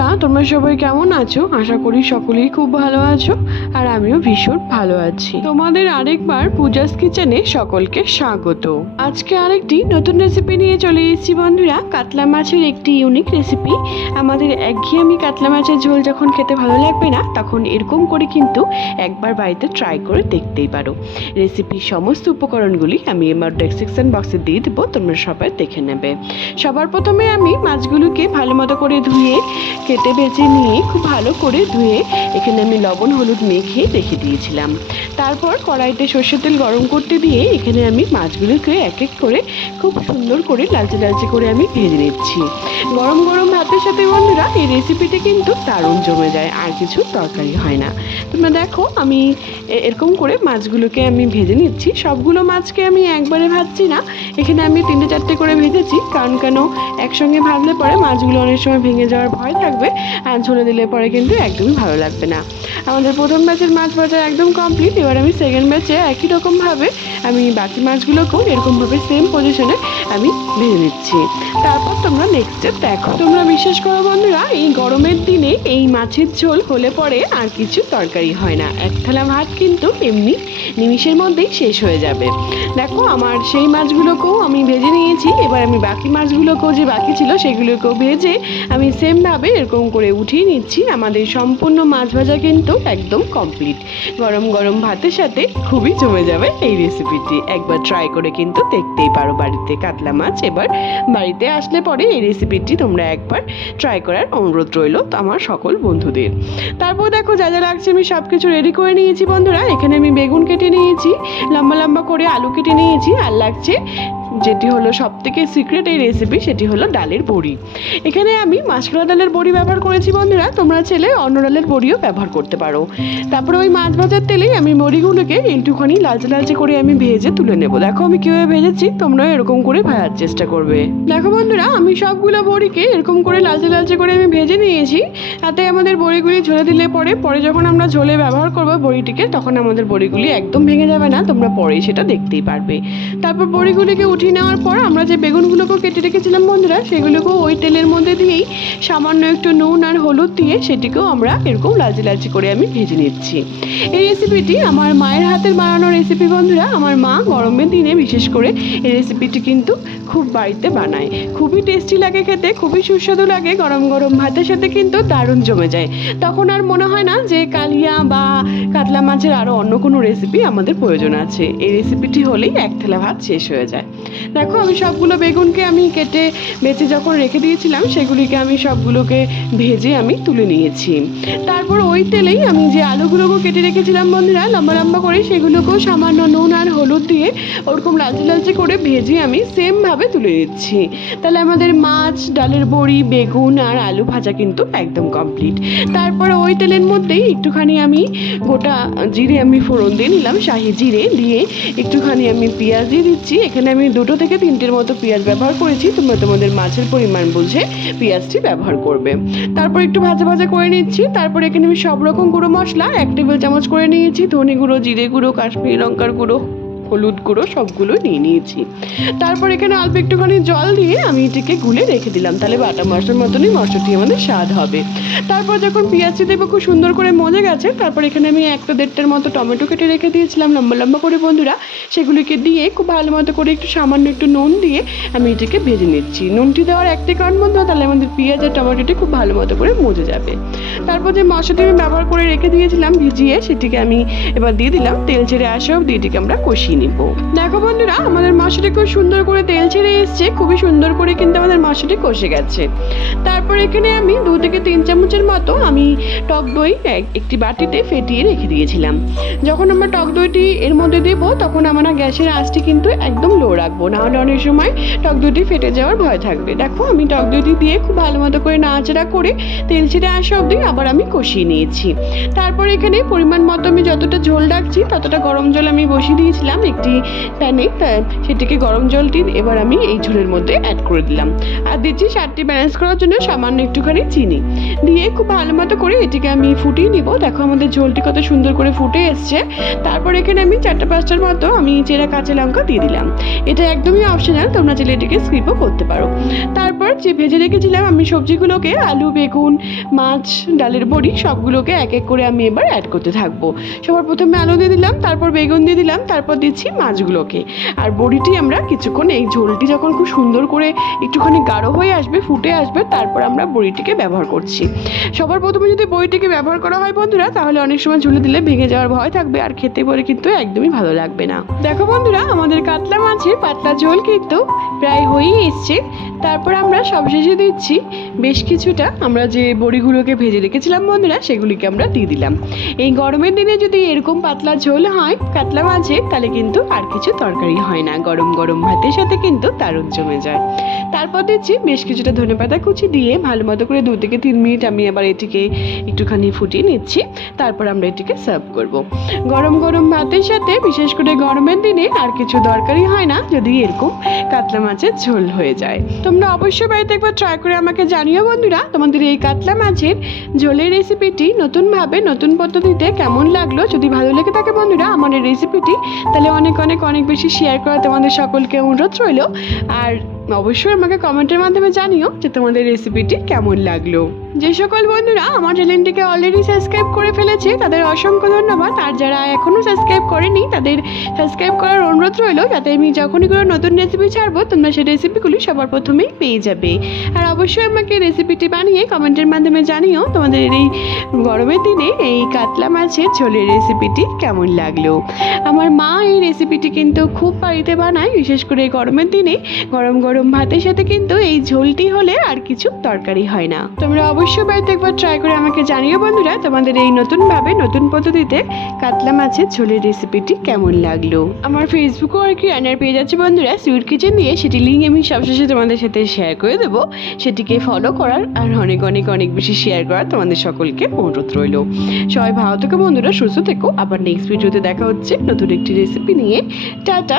বন্ধুরা, তোমরা সবাই কেমন আছো? আশা করি সকলেই খুব ভালো আছো, আর আমিও ভীষণ ভালো আছি। তোমাদের আরেকবার পূজাস কিচেনে সকলকে স্বাগত। আজকে আরেকটি নতুন রেসিপি নিয়ে চলে এসেছি বন্ধুরা, কাতলা মাছের একটি ইউনিক রেসিপি। আমাদের একঘেয়েমি কাতলা মাছের ঝোল যখন খেতে ভালো লাগবে না, তখন এরকম করে কিন্তু একবার বাড়িতে ট্রাই করে দেখতেই পারো। রেসিপির সমস্ত উপকরণগুলি আমি আমার ডেসক্রিপশন বক্সে দিয়ে দেবো, তোমরা সবাই দেখে নেবে। সবার প্রথমে আমি মাছগুলোকে ভালো মতো করে ধুয়ে কেটে বেছে নিয়ে খুব ভালো করে ধুয়ে এখানে আমি লবণ হলুদ মেখে রেখে দিয়েছিলাম। তারপর কড়াইতে সর্ষের তেল গরম করতে দিয়ে এখানে আমি মাছগুলোকে এক এক করে খুব সুন্দর করে লালচে লালচে করে আমি ভেজে নিচ্ছি। গরম গরম ভাতের সাথে বন্ধুরা এই রেসিপিটি কিন্তু দারুণ জমে যায়, আর কিছু তরকারি হয় না। তোমরা দেখো আমি এরকম করে মাছগুলোকে আমি ভেজে নিচ্ছি। সবগুলো মাছকে আমি একবারে ভাজছি না, এখানে আমি 3-4টে করে ভেজেছি। কারণ কেন একসঙ্গে ভাজলে পরে মাছগুলো অনেক সময় ভেঙে যাওয়ার ভয় থাকবে, আর ঝোলে দিলে পরে কিন্তু একদমই ভালো লাগবে না। আমাদের প্রথম ব্যাচের মাছ ভাজা একদম কমপ্লিট। এবার আমি সেকেন্ড ব্যাচে একই রকমভাবে আমি বাকি মাছগুলোকেও এরকমভাবে সেম পজিশনে আমি ভেজে নিচ্ছি। তারপর তোমরা নেক্সট স্টেপ দেখো। তোমরা বিশ্বাস করো বন্ধুরা, এই গরমের দিনে এই মাছের ঝোল হলে পরে আর কিছু তরকারি হয় না। এক থালা ভাত কিন্তু এমনি নিমিষের মধ্যেই শেষ হয়ে যাবে। দেখো আমার সেই মাছগুলোকেও আমি ভেজে নিয়েছি। এবার আমি বাকি মাছগুলোকেও যে বাকি ছিল সেগুলোকেও ভেজে আমি সেমভাবে এরকম করে উঠিয়ে নিচ্ছি। আমাদের সম্পূর্ণ মাছ ভাজা কিন্তু একদম কমপ্লিট। গরম গরম ভাতের সাথে খুবই জমে যাবে এই রেসিপিটি। একবার ট্রাই করে কিন্তু দেখতেই পারো বাড়িতে কাতলা মাছ। এবার বাড়িতে আসলে পরে এই রেসিপিটি তোমরা একবার ট্রাই করার অনুরোধ রইল আমার সকল বন্ধুদের। তারপর দেখো যা যা লাগছে আমি সব কিছু রেডি করে নিয়েছি বন্ধুরা। এখানে আমি বেগুন কেটে নিয়েছি, লম্বা লম্বা করে আলু কেটে নিয়েছি, আর লাগছে যেটি হলো সব থেকে সিক্রেট এই রেসিপি, সেটি হলো ডালের বড়ি। এখানে আমি মাসকলা ডালের বড়ি ব্যবহার করেছি বন্ধুরা, তোমরা চাইলে অন্য ডালের বড়িও ব্যবহার করতে পারো। তারপরে ওই মাছ ভাজার তেলেই আমি বড়িগুলোকে একটুখানি লালচে লালচে করে আমি ভেজে তুলে নেব। দেখো আমি কীভাবে ভেজেছি, তোমরাও এরকম করে ভাজার চেষ্টা করবে। দেখো বন্ধুরা আমি সবগুলো বড়িকে এরকম করে লালচে লালচে করে আমি ভেজে নিয়েছি। তাতে আমাদের বড়িগুলি ঝোলে দিলে পরে যখন আমরা ঝোলে ব্যবহার করবো বড়িটিকে, তখন আমাদের বড়িগুলি একদম ভেঙে যাবে না, তোমরা পরেই সেটা দেখতেই পারবে। তারপর বড়িগুলিকে উঠিয়ে নেওয়ার পর আমরা যে বেগুনগুলোকেও কেটে রেখেছিলাম বন্ধুরা, সেগুলোকেও ওই তেলের মধ্যে দিয়েই সামান্য একটু নুন আর হলুদ দিয়ে সেটিকেও আমরা এরকম লালচে লালচে করে আমি ভেজে নিচ্ছি। এই রেসিপিটি আমার মায়ের হাতের বানানো রেসিপি বন্ধুরা। আমার মা গরমের দিনে বিশেষ করে এই রেসিপিটি কিন্তু খুব বাড়িতে বানায়। খুবই টেস্টি লাগে খেতে, খুবই সুস্বাদু লাগে। গরম গরম ভাতের সাথে কিন্তু দারুণ জমে যায়। তখন আর মনে হয় না যে কালিয়া বা কাতলা মাছের আরও অন্য কোনো রেসিপি আমাদের প্রয়োজন আছে। এই রেসিপিটি হলেই এক থালা ভাত শেষ হয়ে যায়। দেখো আমি সবগুলো বেগুনকে আমি কেটে বেছে যখন রেখে দিয়েছিলাম, সেগুলিকে আমি সবগুলোকে ভেজে আমি তুলে নিয়েছি। তারপর ওই তেলেই আমি যে আলুগুলোকেও কেটে রেখেছিলাম বন্ধুরা লম্বা লম্বা করে, সেগুলোকেও সামান্য নুন আর হলুদ দিয়ে ওরকম লালচে লালচে করে ভেজে আমি সেমভাবে তুলে নিচ্ছি। তাহলে আমাদের মাছ, ডালের বড়ি, বেগুন আর আলু ভাজা কিন্তু একদম কমপ্লিট। তারপর ওই তেলের মধ্যেই একটুখানি আমি গোটা জিরে আমি ফোড়ন দিয়ে নিলাম, শাহি জিরে দিয়ে একটুখানি আমি পেঁয়াজ দিয়ে দিচ্ছি। এখানে আমি 2 থেকে 3টের মতো পেঁয়াজ ব্যবহার করেছি, তোমরা তোমাদের মাছের পরিমাণ বুঝে পেঁয়াজটি ব্যবহার করবে। তারপর একটু ভাজা ভাজা করে নিচ্ছি। তারপর এখানে আমি সব রকম গুঁড়ো মশলা 1 টেবিল চামচ করে নিয়েছি। ধনে গুঁড়ো, জিরে গুঁড়ো, কাশ্মীরি লঙ্কার গুঁড়ো, হলুদ গুঁড়ো সবগুলো নিয়ে নিয়েছি। তারপর এখানে অল্প একটুখানি জল দিয়ে আমি এটিকে গুলে রেখে দিলাম, তাহলে বাটা মশলার মতনই মশলাটি আমাদের স্বাদ হবে। তারপর যখন পেঁয়াজটি দেবো খুব সুন্দর করে মজে গেছে, তারপর এখানে আমি 1-1.5টের মতো টমেটো কেটে রেখে দিয়েছিলাম লম্বা লম্বা করে বন্ধুরা। সেগুলিকে দিয়ে খুব ভালো মতো করে একটু সামান্য একটু নুন দিয়ে আমি এটিকে ভেজে নিচ্ছি। নুনটি দেওয়ার একটি কারণ বন্ধুরা, তাহলে আমাদের পেঁয়াজ আর টমেটোটি খুব ভালো মতো করে মজে যাবে। তারপর যে মশলাটি আমি ব্যবহার করে রেখে দিয়েছিলাম ভিজিয়ে, সেটিকে আমি এবার দিয়ে দিলাম। তেল ছেড়ে আসা অবধি এটিকে আমরা কষিয়ে নিব। দেখো বন্ধুরা আমার মশলাটি খুব সুন্দর করে তেল ছেড়ে এসছে, খুবই সুন্দর করে কিন্তু আমাদের মশলাটি কষে গেছে। তারপর এখানে আমি 2 থেকে 3 চামচের মতো আমি টক দই একটি বাটিতে ফেটিয়ে রেখে দিয়েছিলাম। যখন আমরা টক দইটি এর মধ্যে দেবো, তখন আমরা গ্যাসের আঁচটি কিন্তু একদম লো রাখবো, নাহলে অনেক সময় টক দইটি ফেটে যাওয়ার ভয় থাকবে। দেখো আমি টক দইটি দিয়ে খুব ভালো মতো করে নাড়াচাড়া করে তেল ছেড়ে আসা অবধি আবার আমি কষিয়ে নিয়েছি। তারপর এখানে পরিমাণ মতো আমি যতটা ঝোল রাখছি ততটা গরম জল আমি বসিয়ে দিয়েছিলাম। একটি প্যানে, সেটিকে গরম জলটি এবার আমি এই ঝোলের মধ্যে অ্যাড করে দিলাম। আর দিচ্ছি স্বাদটি ব্যালেন্স করার জন্য সামান্য একটুখানি চিনি দিয়ে খুব ভালো মতো করে এটিকে আমি ফুটিয়ে নিব। দেখো আমাদের ঝোলটি কত সুন্দর করে ফুটে এসছে। তারপর এখানে আমি 4-5টার মতো আমি চেরা কাঁচা লঙ্কা দিয়ে দিলাম। এটা একদমই অপশনাল, তোমরা চাইলে এটিকে স্কিপও করতে পারো। তারপর যে ভেজে রেখেছিলাম আমি সবজিগুলোকে, আলু, বেগুন, মাছ, ডালের বড়ি সবগুলোকে এক এক করে আমি এবার অ্যাড করতে থাকবো। সবার প্রথমে আলু দিয়ে দিলাম, তারপর বেগুন দিয়ে দিলাম, তারপর দিচ্ছি মাছগুলোকে। আর বড়িটি আমরা কিছুক্ষণ, এই ঝোলটি যখন খুব সুন্দর করে একটুখানি গাঢ় হয়ে আসবে, ফুটে আসবে, তারপর আমরা বড়িটিকে ব্যবহার করছি। সবার প্রথমে যদি বড়িটিকে ব্যবহার করা হয় বন্ধুরা, তাহলে অনেক সময় ঝুলে দিলে ভেঙে যাওয়ার ভয় থাকবে, আর খেতে পরে কিন্তু একদমই ভালো লাগবে না। দেখো বন্ধুরা, আমাদের কাতলা মাছের পাতলা ঝোল কিন্তু প্রায় হয়েই এসছে। তারপর আমরা সবশেষে দিচ্ছি বেশ কিছুটা আমরা যে বড়িগুলোকে ভেজে রেখেছিলাম বন্ধুরা, সেগুলিকে আমরা দিয়ে দিলাম। এই গরমের দিনে যদি এরকম পাতলা ঝোল হয় কাতলা মাছের, তাহলে কিন্তু আর কিছু তরকারি হয় না, গরম গরম ভাতের সাথে কিন্তু দারুণ জমে যায়। তারপর দিচ্ছি বেশ কিছুটা ধনেপাতা কুচি দিয়ে ভালো মতো করে 2 থেকে 3 মিনিট আমি আবার এটিকে একটুখানি ফুটিয়ে নিচ্ছি। তারপর আমরা এটিকে সার্ভ করব। গরম গরম ভাতের সাথে, বিশেষ করে গরমের দিনে আর কিছু দরকারই হয় না যদি এরকম কাতলা মাছের ঝোল হয়ে যায়। তোমরা অবশ্যই বাড়িতে একবার ট্রাই করে আমাকে জানিও বন্ধুরা, তোমাদের এই কাতলা মাছের ঝোলের রেসিপিটি নতুনভাবে নতুন পদ্ধতিতে কেমন লাগলো। যদি ভালো লেগে থাকে বন্ধুরা আমার এই রেসিপিটি, তাহলে অনেক অনেক অনেক বেশি শেয়ার করা তোমাদের সকলকে অনুরোধ রইল। আর অবশ্যই আমাকে কমেন্টের মাধ্যমে জানিও যে তোমাদের রেসিপিটি কেমন লাগলো। যে সকল বন্ধুরা আমার চ্যানেলটিকে অলরেডি সাবস্ক্রাইব করে ফেলেছে তাদের অসংখ্য ধন্যবাদ। আর যারা এখনও সাবস্ক্রাইব করেনি তাদের সাবস্ক্রাইব করার অনুরোধ রইল, যাতে আমি যখনই কোনো নতুন রেসিপি ছাড়বো তোমরা সেই রেসিপিগুলি সবার প্রথমেই পেয়ে যাবে। আর অবশ্যই আমাকে রেসিপিটি বানিয়ে কমেন্টের মাধ্যমে জানিও তোমাদের এই গরমের দিনে এই কাতলা মাছের ঝোলের রেসিপিটি কেমন লাগলো। আমার মা এই রেসিপিটি কিন্তু খুব বাড়িতে বানায়, বিশেষ করে গরমের দিনে গরম গরম ভাতের সাথে কিন্তু এই ঝোলটি হলে আর কিছু তরকারি হয় না। তোমরা অবশ্যই বাড়িতে একবার ট্রাই করে আমাকে জানিও বন্ধুরা তোমাদের এই নতুনভাবে নতুন পদ্ধতিতে কাতলা মাছের ঝোলের রেসিপিটি কেমন লাগলো। আমার ফেসবুকে আর কি রান্নার পেজ আছে বন্ধুরা, সুইট কিচেন দিয়ে, সেটি লিঙ্ক আমি সবশেষে তোমাদের সাথে শেয়ার করে দেবো। সেটিকে ফলো করার আর অনেক অনেক অনেক বেশি শেয়ার করার তোমাদের সকলকে অনুরোধ রইল। সবাই ভালো থেকো বন্ধুরা, সুস্থ থেকো। আবার নেক্সট ভিডিওতে দেখা হচ্ছে নতুন একটি রেসিপি নিয়ে। টাটা।